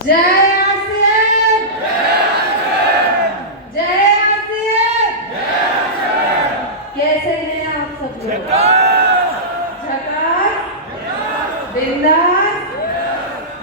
जय आसिफ, जय आसिफ। कैसे हैं आप सब लोग? झकास, बिंदास,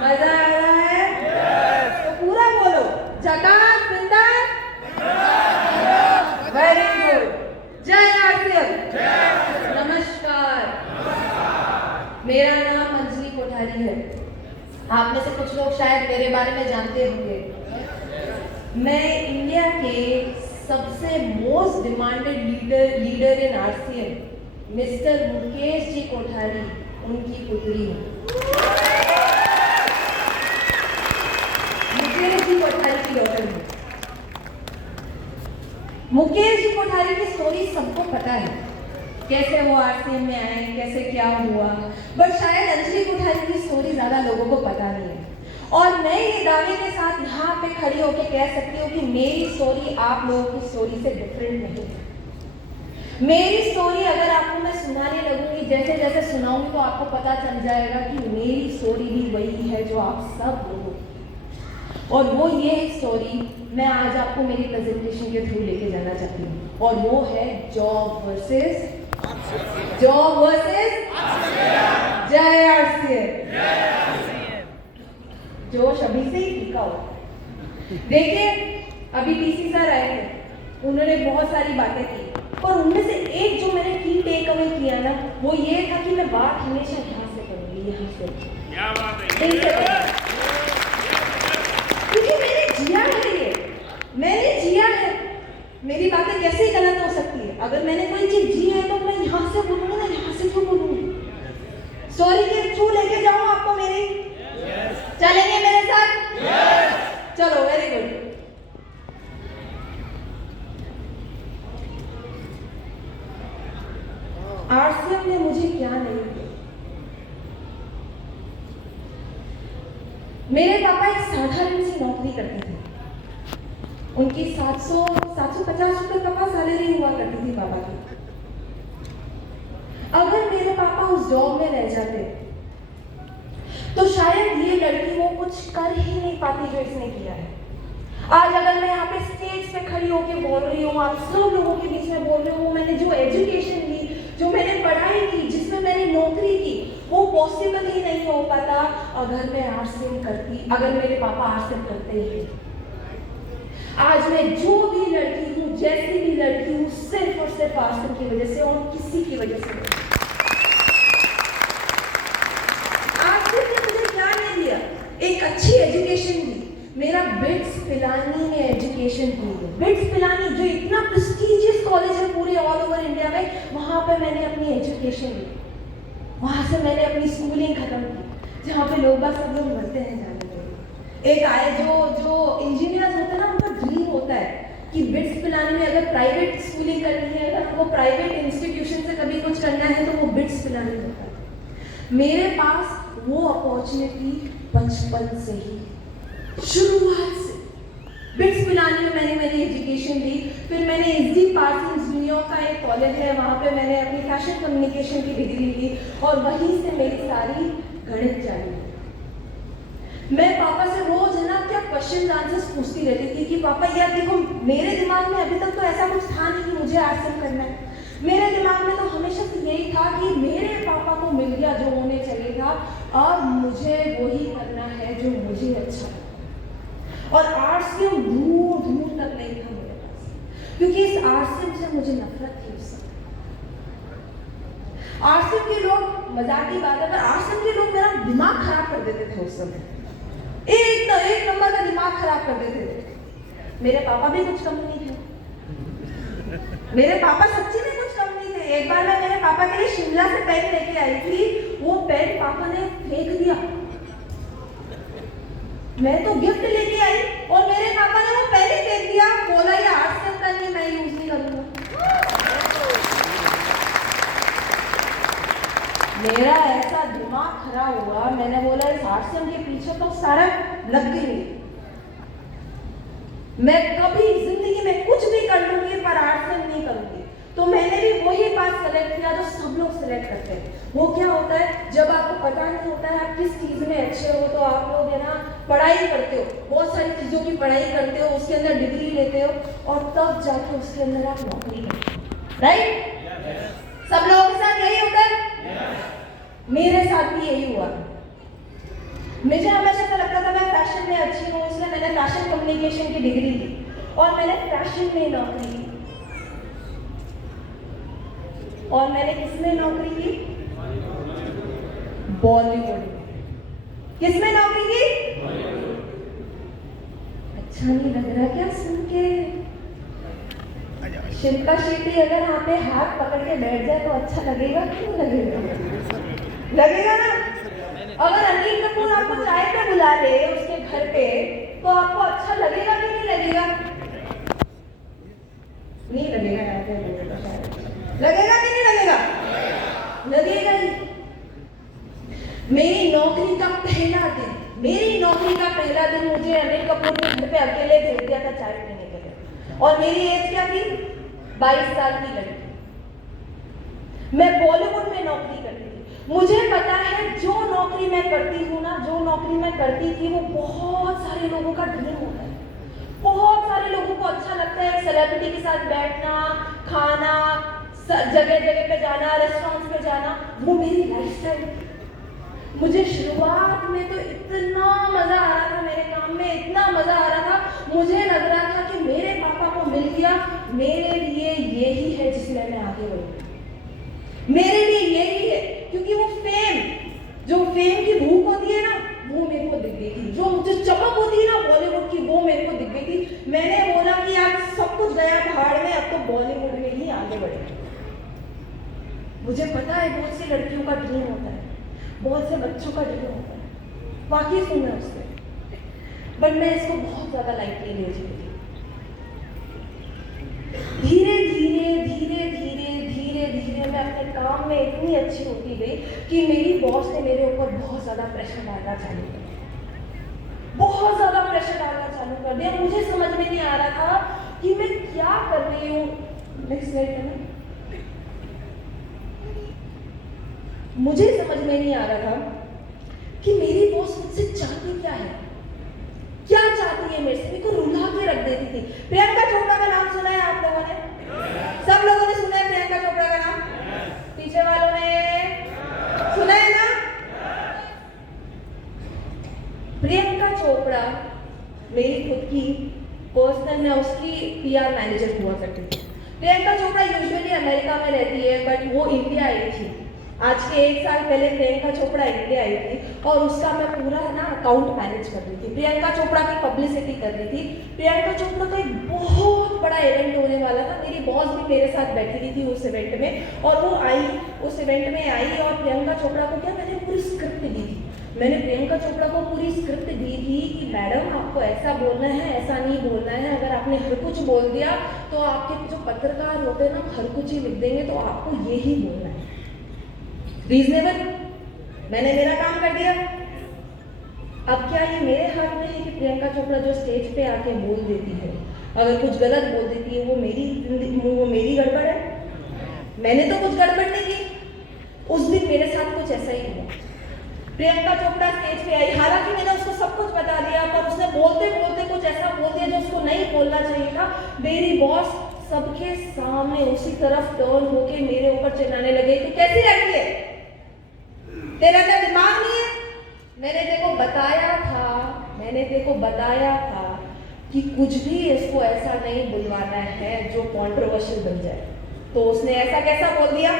मजा आ रहा है? तो पूरा बोलो, झकास, बिंदास, वेरी गुड। जय आसिफ। नमस्कार, मेरा नाम अंजलि कोठारी है। आप में से कुछ लोग शायद मेरे बारे में जानते होंगे। मैं इंडिया के सबसे most demanded leader in RCM mister Mukesh ji Kothari उनकी पुत्री हूँ। मुकेश जी कोठारी की डॉटर हूँ। मुकेश जी कोठारी की स्टोरी सबको पता है, कैसे वो आरसीएम में आए, कैसे क्या हुआ, बट शायद अंजलि कोठारी की स्टोरी ज्यादा लोगों को पता नहीं है। और मैं ये दावे के साथ यहाँ पे खड़ी होकर कह सकती हूँ कि मेरी स्टोरी आप लोगों की स्टोरी से डिफरेंट नहीं है। मेरी स्टोरी अगर आपको मैं सुनाने लगूंगी, जैसे जैसे सुनाऊंगी तो आपको पता चल जाएगा कि मेरी स्टोरी भी वही है जो आप सब लोगों की। और वो ये स्टोरी मैं आज आपको मेरी प्रेजेंटेशन के थ्रू लेके जाना चाहती हूँ, और वो है जॉब वर्सेस जय आरसीएम। जोश अभी से ही फीका हो। देखिए, अभी पीसी सर आए थे, उन्होंने बहुत सारी बातें की, और उनमें से एक जो मैंने की टेक अवे किया ना, वो ये था कि मैं बात हमेशा यहाँ से करूंगी, यहाँ से। क्या बात है? क्योंकि मैंने जिया है ये, मैंने जिया है। मेरी बातें कैसे गलत हो सकती है? अगर मैंने कोई चीज जी है तो मैं यहाँ से बोलूंगी ना, यहाँ से क्यों बोलूंगी? स्टोरी के थ्रू लेके जाऊँ आपको मेरी? चलेंगे मेरे साथ? चलो, वेरी गुड। आरसीएम ने मुझे क्या नहीं दिया। मेरे पापा एक साधारण सी नौकरी करते थे। उनकी 750 रुपए पापा सैलरी हुआ करती थी पापा की। अगर मेरे पापा उस जॉब में रह जाते तो शायद ये लड़की वो कुछ कर ही नहीं पाती जो इसने किया है। आज अगर मैं यहाँ पे स्टेज पे खड़ी होकर बोल रही हूँ, आप सब लोगों के बीच में बोल रही हूँ, मैंने जो एजुकेशन ली, जो मैंने पढ़ाई की, जिसमें मैंने नौकरी की, वो पॉसिबल ही नहीं हो पाता अगर मैं आरसीएम करती, अगर मेरे पापा आरसीएम करते ही। आज मैं जो भी लड़की हूँ, जैसी भी लड़की हूँ, सिर्फ और सिर्फ आरसीएम की वजह से और किसी की वजह से नहीं। आरसीएम ने मुझे क्या नहीं दिया? एक अच्छी एजुकेशन दी। मेरा बिट्स पिलानी में एजुकेशन दी। बिट्स पिलानी जो इतना प्रेस्टिजियस कॉलेज है पूरे ऑल ओवर इंडिया में, वहां पर मैंने अपनी एजुकेशन ली। वहां से मैंने अपनी स्कूलिंग खत्म की, जहाँ पे लोग सब लोग मरते हैं जाने के। एक आए जो इंजीनियर्स होते हैं ना, उनका ड्रीम होता है कि बिट्स पिलाने में अगर प्राइवेट स्कूलिंग करनी है, अगर वो प्राइवेट इंस्टीट्यूशन से कभी कुछ करना है तो वो बिट्स पिलाने होता है। मेरे पास वो अपॉर्चुनिटी बचपन से ही, शुरुआत से बिट्स पिलाने में मैंने मेरी एजुकेशन ली। फिर मैंने एसडी पार्सन्स न्यूयॉर्क का एक कॉलेज है, वहाँ पे मैंने अपनी फैशन कम्युनिकेशन की डिग्री ली, और वहीं से मेरी सारी गणित जारी हुई। मैं पापा से रोज है ना क्या क्वेश्चन आंसर्स पूछती रहती थी कि पापा यार देखो, मेरे दिमाग में अभी तक तो ऐसा कुछ था नहीं कि मुझे आरसीएम करना है। मेरे दिमाग में तो हमेशा से यही था कि मेरे पापा को मिल गया जो होने चाहिए था, और मुझे वही करना है जो मुझे अच्छा लगता। और आरसीएम दूर दूर तक नहीं था मेरे पास, क्योंकि इस आरसीएम से मुझे नफरत थी। उस आरसीएम के लोग, मजाक की बात है, पर आरसीएम के लोग मेरा दिमाग खराब कर देते थे उस समय। एक नंबर का दिमाग खराब कर देते थे। मेरे पापा भी कुछ कम नहीं थे। मेरे पापा सच्ची में कुछ कम नहीं थे। एक बार मैं मेरे पापा के लिए शिमला से पेन लेके आई थी, वो पेन पापा ने फेंक दिया। मैं तो गिफ्ट लेके आई और मेरे पापा ने वो पेन ही फेंक दिया, बोला ये आरसीएम का नहीं, मैं यूज नहीं करूंगा। मेरा ऐसा दिमाग खराब हुआ, मैंने बोला इस आरसीएम के पीछे तो सारा लग गई। मैं कभी जिंदगी में कुछ भी कर लूंगी पर आरसीएम नहीं करूंगी। तो मैंने भी वही बात सेलेक्ट किया जो सब लोग सेलेक्ट करते हैं। वो क्या होता है, जब आपको पता नहीं होता है आप किस चीज में अच्छे हो, तो आप लोग है ना पढ़ाई करते हो, बहुत सारी चीज़ों की पढ़ाई करते हो, उसके अंदर डिग्री लेते हो और तब जाके उसके अंदर आप नौकरी करते हो, राइट? सब लोगों के साथ यही होता है? मेरे साथ भी यही हुआ। मुझे हमेशा तो लगता था मैं फैशन में अच्छी हूँ, इसलिए मैंने फैशन कम्युनिकेशन की डिग्री ली और मैंने फैशन में नौकरी की। और मैंने किसमें नौकरी की? बॉलीवुड। किसमें नौकरी की? अच्छा नहीं लग रहा क्या सुन के? शिल्पा शेट्टी अगर यहाँ पे हाथ पकड़ के बैठ जाए तो अच्छा लगेगा कि नहीं लगेगा? लगेगा ना? अगर अनिल कपूर आपको चाय पे बुला ले उसके घर पे तो आपको अच्छा लगेगा कि नहीं लगेगा? नहीं लगेगा यार, लगेगा कि नहीं लगेगा? लगेगा ही। मेरी नौकरी का पहला दिन मुझे अनिल कपूर के घर पे अकेले भेज दिया था चाय पीने के लिए, और मेरी एज क्या थी? 22 साल की लड़की। मैं बॉलीवुड में नौकरी करती थी। मुझे पता है जो नौकरी मैं करती हूँ ना, जो नौकरी मैं करती थी वो बहुत सारे लोगों का ड्रीम होता है। बहुत सारे लोगों को अच्छा लगता है सेलिब्रिटी के साथ बैठना, खाना, जगह जगह पे जाना, रेस्टोरेंट्स पे जाना, वो मेरी लाइफस्टाइल थी। मुझे शुरुआत में तो इतना मजा आ रहा था मेरे काम में, इतना मजा आ रहा था, मुझे लग रहा था कि मेरे पापा को मिल गया, मेरे लिए यही है जिसमें मैं आगे बढ़ूं, मेरे लिए यही है। क्योंकि वो फेम, जो फेम की भूख होती है ना, वो मेरे को दिख गई थी, जो चमक होती है ना बॉलीवुड की, वो मेरे को दिख गई थी। मैंने बोला कि आज सब कुछ गया भाड़ में, अब तो बॉलीवुड में ही आगे बढ़े। मुझे पता है बहुत सी लड़कियों का ड्रीम होता है, बहुत से बच्चों का ड्रीम होता है, वाकई सुनना उससे, बट मैं इसको बहुत ज्यादा लाइटली ले चुकी थी। धीरे धीरे मैं अपने काम में इतनी अच्छी होती गई कि मेरी बॉस ने मेरे ऊपर बहुत ज्यादा प्रेशर डालना चालू कर दिया, बहुत ज्यादा प्रेशर डालना चालू कर दिया। मुझे समझ में नहीं आ रहा था कि मैं क्या कर रही हूँ। नेक्स्ट स्लाइड है ना। मुझे समझ में नहीं आ रहा था कि मेरी बॉस मुझसे चाहती क्या है, क्या चाहती है मेरे से। मेरे को रुला के रख देती थी। प्रियंका चोपड़ा का नाम सुना है आप लोगों ने? सब लोगों ने सुना है प्रियंका चोपड़ा का नाम? पीछे वालों ने सुना है ना? प्रियंका चोपड़ा मेरी खुद की पर्सनल, मैं उसकी पीआर मैनेजर हुआ करती थी। प्रियंका चोपड़ा यूजुअली अमेरिका में रहती है, बट वो इंडिया आई थी। आज के 1 साल पहले प्रियंका चोपड़ा इंडिया आई थी और उसका मैं पूरा ना अकाउंट मैनेज कर रही थी। प्रियंका चोपड़ा की पब्लिसिटी कर रही थी। प्रियंका चोपड़ा का एक बहुत बड़ा इवेंट होने वाला था। मेरी बॉस भी मेरे साथ बैठी हुई थी उस इवेंट में, और वो आई, उस इवेंट में आई, और प्रियंका चोपड़ा को क्या, मैंने पूरी स्क्रिप्ट दी थी। मैंने प्रियंका चोपड़ा को पूरी स्क्रिप्ट दी थी कि मैडम आपको ऐसा बोलना है, ऐसा नहीं बोलना है। अगर आपने हर कुछ बोल दिया तो आपके जो पत्रकार होते हैं ना, हर कुछ ही लिख देंगे, तो आपको यही बोलना है। रीजनेबल? मैंने मेरा काम कर दिया। अब क्या ये मेरे हाथ में है कि प्रियंका चोपड़ा जो स्टेज पे आके बोल देती है, अगर कुछ गलत बोल देती है, वो मेरी गड़बड़ है? मैंने तो कुछ गड़बड़ नहीं की। उस दिन मेरे साथ कुछ ऐसा ही हुआ। प्रियंका चोपड़ा स्टेज पे आई, हालांकि मैंने उसको सब कुछ बता दिया, पर उसने बोलते बोलते कुछ ऐसा बोल दिया जो उसको नहीं बोलना चाहिए था। मेरी बॉस सबके सामने उसी तरफ टर्न होके मेरे ऊपर चिल्लाने लगे कि कैसी लड़की है, तेरा क्या दिमाग नहीं है? मैंने तेरे को बताया था कि कुछ भी इसको ऐसा नहीं बुलवाना है जो कंट्रोवर्शियल बन जाए। तो उसने ऐसा कैसा बोल दिया?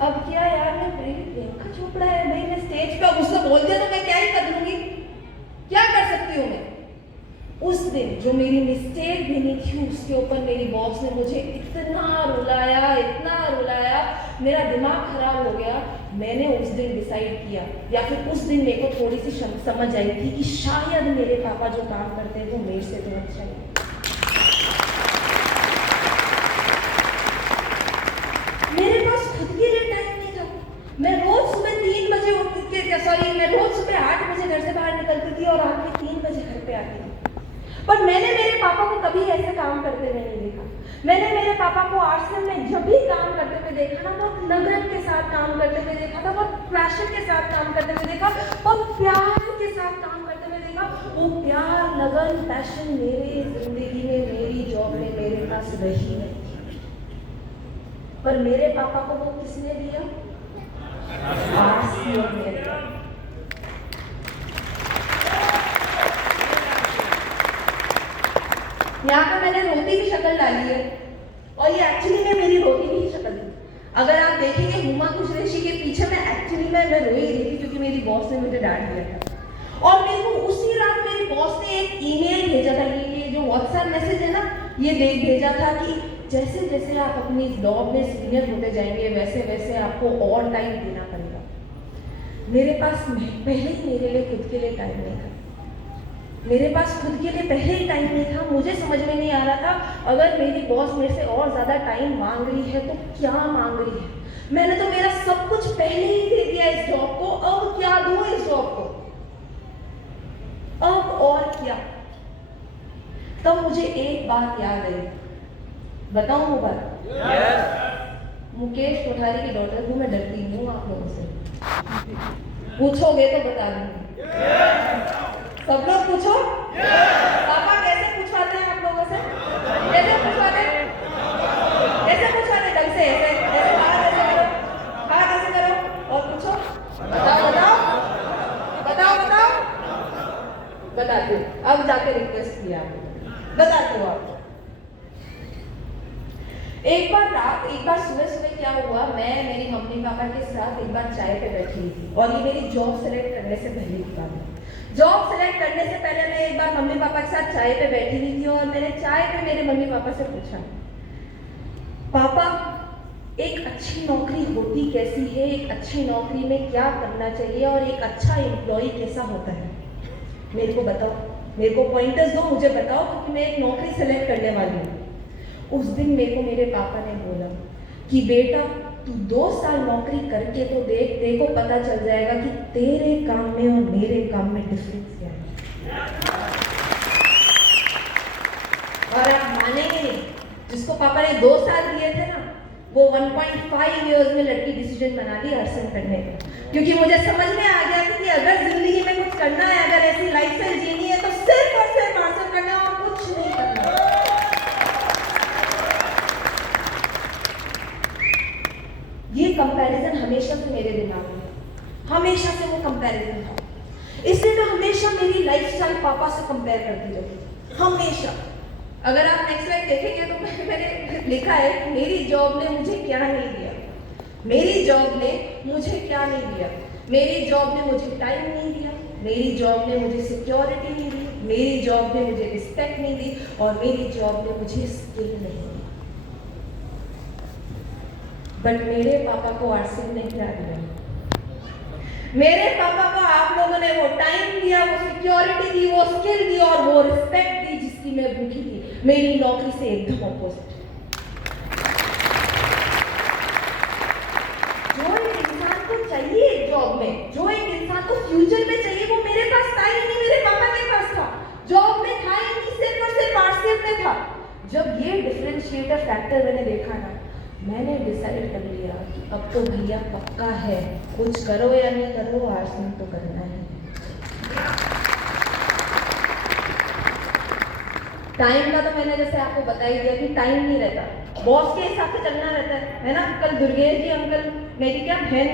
अब क्या यार, मैं प्रियंका चोपड़ा है भाई, मैं स्टेज पे उसने बोल दिया तो मैं क्या ही कर लूंगी, क्या कर सकती हूँ मैं? उस दिन जो मेरी मिस्टेक भी नहीं थी, उसके ऊपर मेरी बॉस ने मुझे इतना रुलाया, मेरा दिमाग खराब हो गया। मैंने उस दिन डिसाइड किया, या फिर उस दिन मेरे को थोड़ी सी समझ आई थी कि शायद मेरे पापा जो काम करते हैं वो मेरे से तो अच्छा है। मेरे पास खुद के लिए टाइम नहीं था। मैं रोज सुबह 3 बजे मैं रोज सुबह 8 बजे घर से बाहर निकलती थी और रात में 3 बजे घर पे आती थी। पर मैंने मेरे पापा को कभी ऐसे काम करते हुए नहीं देखा। मैंने मेरे पापा को आर्ट्स में जब भी काम करते हुए देखा ना, बहुत लगन के साथ काम करते हुए देखा था, बहुत पैशन के साथ काम करते हुए देखा। लगन पैशन मेरे जिंदगी में, मेरी जॉब में मेरे पास रही नहीं थी, पर मेरे पापा को वो किसने दिया? आरसी और मेरे पापा। यहाँ पे मैंने रोती की शक्ल डाली है और ये एक्चुअली में मेरी रोती की शक्ल थी। अगर आप देखेंगे हुमा कुरैशी के पीछे मैं एक्चुअली में रोई रही थी क्योंकि मेरी बॉस ने मुझे डांट दिया था। और मेरे को उसी रात मेरी बॉस ने एक ईमेल भेजा था, ये जो व्हाट्सएप मैसेज है ना, ये भेजा था कि जैसे जैसे आप अपनी जॉब में सीनियर होते जाएंगे वैसे वैसे आपको और टाइम देना पड़ेगा। मेरे पास पहले ही मेरे लिए खुद के लिए टाइम नहीं था। मेरे पास खुद के लिए पहले ही टाइम नहीं था। मुझे समझ में नहीं आ रहा था अगर मेरी बॉस मेरे से और ज़्यादा टाइम मांग रही है तो क्या मांग रही है। मैंने तो मेरा सब कुछ पहले ही दे दिया इस जॉब को, अब क्या दूं इस जॉब को, अब और क्या। तब मुझे एक बात याद आई, बताऊं वो बात? मुकेश कोठारी की डॉटर हूं, मैं डरती हूँ आप लोगों से। पूछोगे तो बता दूंगी। सब लोग पूछो। पापा कैसे पूछवाते हैं आप लोगों से? कैसे पूछवाते हैं? कैसे पूछवाते? ढंग से ऐसे ऐसे हाथ ऐसे करो, हाथ ऐसे करो और पूछो। बताओ बताओ बताओ बताओ। बताती हूँ, अब जाके रिक्वेस्ट किया बताती हूँ आपको। एक बार सुबह सुबह क्या हुआ, मैं मेरी मम्मी पापा के साथ एक बार चाय पे बैठी थी और ये मेरी जॉब सेलेक्ट करने से पहले की बात है। जॉब सेलेक्ट करने से पहले मैं एक बार मम्मी पापा के साथ चाय पे बैठी हुई थी और मैंने चाय पे मेरे मम्मी पापा से पूछा, पापा एक अच्छी नौकरी होती कैसी है, एक अच्छी नौकरी में क्या करना चाहिए और एक अच्छा एम्प्लॉय कैसा होता है, मेरे को बताओ, मेरे को पॉइंटर्स दो, मुझे बताओ क्योंकि मैं एक नौकरी सेलेक्ट करने वाली हूँ। उस दिन मेरे को मेरे पापा ने बोला कि बेटा तू 2 साल नौकरी करके तो देख, देखो पता चल जाएगा कि तेरे काम में और मेरे काम में डिफरेंस क्या है। और आप मानेंगे नहीं, जिसको पापा ने 2 साल दिए थे ना, वो 1.5 इयर्स में लड़की डिसीजन बना ली आरसन करने का। क्योंकि मुझे समझ में आ गया कि अगर जिंदगी में कुछ करना है, अगर ऐसी लाइफस्टाइल जीनी है तो सिर्फ और सिर्फ आरसन करना और कुछ नहीं करना। ये कंपैरिजन हमेशा से मेरे दिमाग में, हमेशा से वो कंपैरिजन था। इसलिए मैं हमेशा मेरी लाइफस्टाइल पापा से कंपेयर करती रही, हमेशा। अगर आप नेक्स्ट स्लाइड देखेंगे तो मैंने लिखा है मेरी जॉब ने मुझे क्या नहीं दिया, मेरी जॉब ने मुझे क्या नहीं दिया। मेरी जॉब ने मुझे टाइम नहीं दिया, मेरी जॉब ने मुझे सिक्योरिटी नहीं दी, मेरी जॉब ने मुझे रिस्पेक्ट नहीं दी और मेरी जॉब ने मुझे स्किल नहीं दी। बट मेरे पापा को आरसीएम ने क्या दिया? मेरे पापा को आप लोगों ने वो टाइम दिया, वो सिक्योरिटी दी, वो स्किल दी और वो रिस्पेक्ट दी जिसकी मैं भूखी थी। मेरी नौकरी से एकदम ऑपोजिट। जो एक इंसान को चाहिए एक जॉब में, जो एक इंसान को फ्यूचर में चाहिए, वो मेरे पास था ही नहीं, मेरे पापा के पास था। जॉब में था ही नहीं, सिर्फ और सिर्फ आरसीएम में था। जब ये डिफरेंशिएटर फैक्टर मैंने देखा ना, मैंने डिसाइड कर लिया कि अब तो भैया पक्का है, कुछ करो या नहीं करो, आरसीएम तो करना है। टाइम का तो मैंने जैसे आपको बता ही दिया कि टाइम नहीं रहता, बॉस के हिसाब से चलना रहता है ना। कल दुर्गेश जी अंकल, मेरी क्या बहन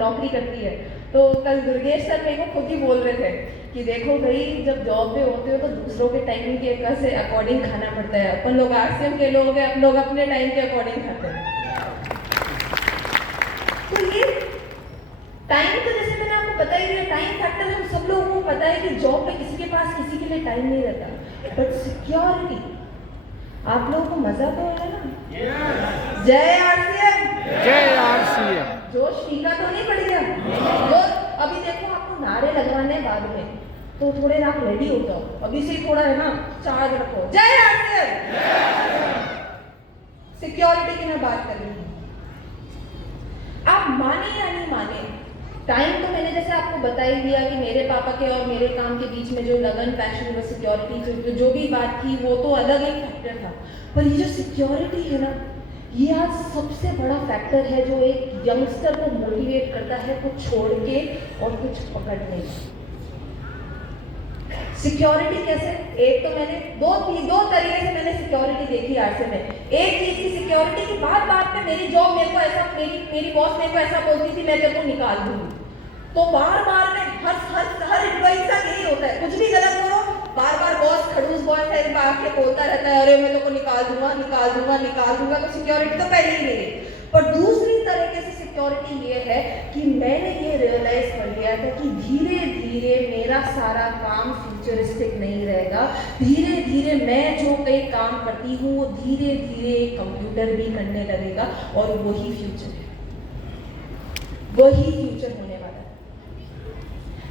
नौकरी करती है, तो कल दुर्गेश सर मेरे को खुद ही बोल रहे थे कि देखो भाई जब जॉब पे होते हो तो दूसरों के टाइम के से अकॉर्डिंग खाना पड़ता है। अपन लोग आरसीएम के लोग हैं, अपन लोग अपने टाइम के अकॉर्डिंग खाते हैं। तो ये टाइम तो जैसे मैंने आपको बता ही दिया, टाइम फैक्टर हम सब लोगों को पता है कि जॉब पे किसी के पास किसी के लिए टाइम नहीं रहता। बट सिक्योरिटी, आप लोगों को मजा तो है ना? जय आरसीएम, जय आरसीएम। जोश फीका तो नहीं पड़ गया? जो अभी देखो आपको नारे लगवाने बाद में, तो थोड़े आप रेडी हो जाओ, अभी से थोड़ा है ना चार्ज रखो। जय आरसीएम। सिक्योरिटी की मैं बात कर रही हूँ। आप माने या नहीं माने, टाइम तो मैंने जैसे आपको बता ही दिया कि मेरे पापा के और मेरे काम के बीच में जो लगन, पैशन व सिक्योरिटी जो भी बात थी वो तो अलग एक फैक्टर था। पर ये जो सिक्योरिटी है ना, ये आज सबसे बड़ा फैक्टर है जो एक यंगस्टर को मोटिवेट करता है कुछ छोड़ के और कुछ पकड़ने। सिक्योरिटी कैसे? एक तो मैंने दो तरीके से मैंने सिक्योरिटी देखी आरसे में। एक चीज की सिक्योरिटी की बात में मेरी जॉब मेरे को ऐसा मेरी बॉस मेरे को ऐसा बोलती थी, मैं तेरे को निकाल दूंगी। तो बार में हर एम्प्लॉई का यही होता है, कुछ भी गलत करो बार बॉस खड़ूस बॉस है आके बोलता रहता है, अरे मैं तो को निकाल दूंगा। तो सिक्योरिटी तो पहले ही नहीं। पर दूसरी तरीके से सिक्योरिटी ये है कि मैंने ये रियलाइज कर लिया था कि धीरे धीरे मेरा सारा काम फ्यूचरिस्टिक नहीं रहेगा। धीरे धीरे मैं जो कई काम करती हूँ वो धीरे धीरे कंप्यूटर भी करने लगेगा और वही फ्यूचर है, वही फ्यूचर होने वाला है।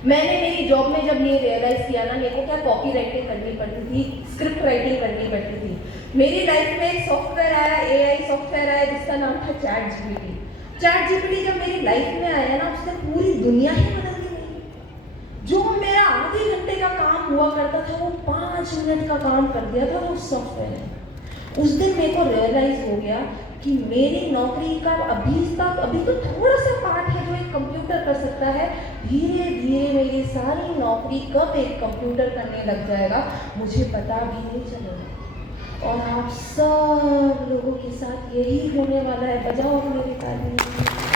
मैंने मेरी जॉब में जब ये रियलाइज किया ना, मेरे को क्या कॉपी राइटिंग करनी पड़ती थी, स्क्रिप्ट राइटिंग करनी पड़ती थी। मेरी लाइफ में एक सॉफ्टवेयर आया, एआई सॉफ्टवेयर आया जिसका नाम था चैट जीपीटी। चैट जीपीटी जब मेरी लाइफ में आया ना, उसने पूरी दुनिया ही बदल दी मेरी। जो मेरा आधे घंटे का काम हुआ करता था वो 5 मिनट का काम कर दिया था वो सॉफ्टवेयर ने। उस दिन मेरे को रियलाइज हो गया कि मेरी नौकरी का अभी तो थोड़ा सा पार्ट है जो एक कंप्यूटर कर सकता है। धीरे धीरे मेरी सारी नौकरी कब एक कंप्यूटर करने लग जाएगा मुझे पता भी नहीं चलेगा। और आप सब लोगों के साथ यही होने वाला है। बजाओ मेरी ताली।